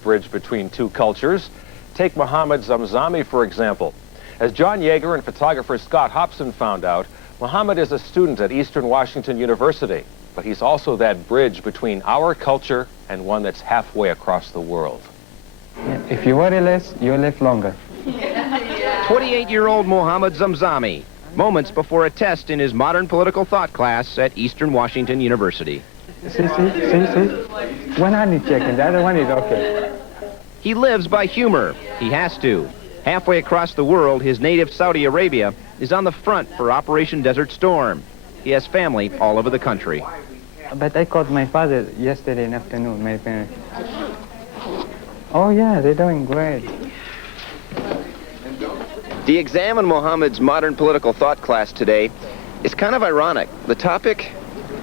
that bridge between two cultures. Take Mohammed Zamzami, for example. As John Yeager and photographer Scott Hobson found out, Mohammed is a student at Eastern Washington University, but he's also that bridge between our culture and one that's halfway across the world. If you worry less, you live longer. 28-year-old Mohammed Zamzami, moments before a test in his modern political thought class at Eastern Washington University. See. One hand is checking, the other one is okay. He lives by humor. He has to. Halfway across the world, his native Saudi Arabia is on the front for Operation Desert Storm. He has family all over the country. But I called my father yesterday in afternoon, my parents. Oh yeah, they're doing great. The exam in Mohammed's modern political thought class today is kind of ironic. The topic,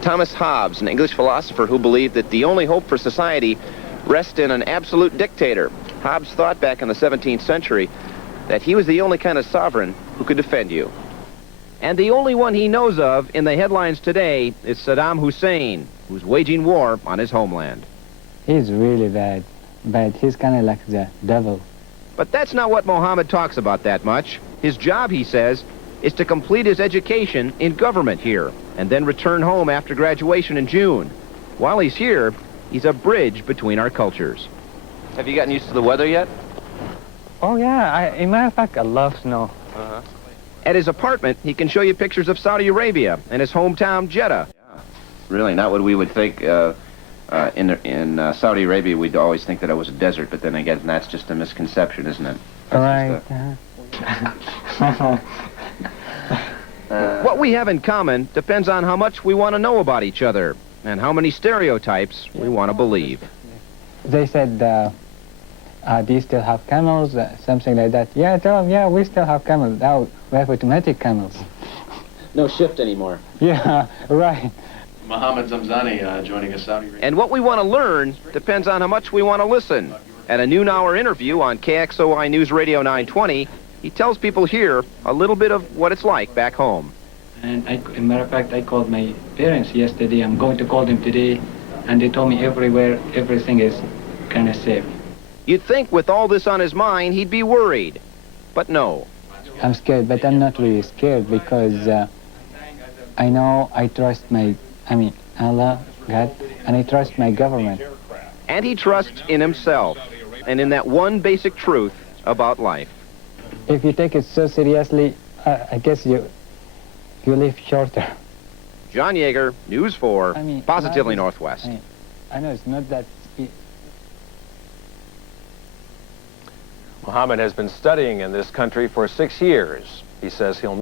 Thomas Hobbes, an English philosopher who believed that the only hope for society rests in an absolute dictator. Hobbes thought back in the 17th century that he was the only kind of sovereign who could defend you. And the only one he knows of in the headlines today is Saddam Hussein, who's waging war on his homeland. He's really bad, but he's kind of like the devil. But that's not what Mohammed talks about that much. His job, he says, is to complete his education in government here and then return home after graduation in June. While he's here, he's a bridge between our cultures. Have you gotten used to the weather yet? Oh yeah, as a matter of fact, I love snow. At his apartment, he can show you pictures of Saudi Arabia and his hometown, Jeddah. Really, not what we would think. In Saudi Arabia, we'd always think that it was a desert, but then again, that's just a misconception, isn't it? Right. What we have in common depends on how much we want to know about each other and how many stereotypes we want to believe. They said, do you still have camels? Something like that. Yeah, I told them, yeah, we still have camels. Now we have automatic camels. No shift anymore. Yeah, right. Mohammed Zamzani joining us Saudi Arabia. And what we want to learn depends on how much we want to listen. At a noon-hour interview on KXOI News Radio 920, he tells people here a little bit of what it's like back home. And as a matter of fact, I called my parents yesterday. I'm going to call them today, and they told me everywhere, everything is kind of safe. You'd think with all this on his mind, he'd be worried. But no. I'm scared, but I'm not really scared because I know I trust Allah, God, and I trust my government. And he trusts in himself and in that one basic truth about life. If you take it so seriously, I guess you live shorter. John Yeager, News 4, Positively Northwest. I know it's not that... Mohammed has been studying in this country for 6 years. He says he'll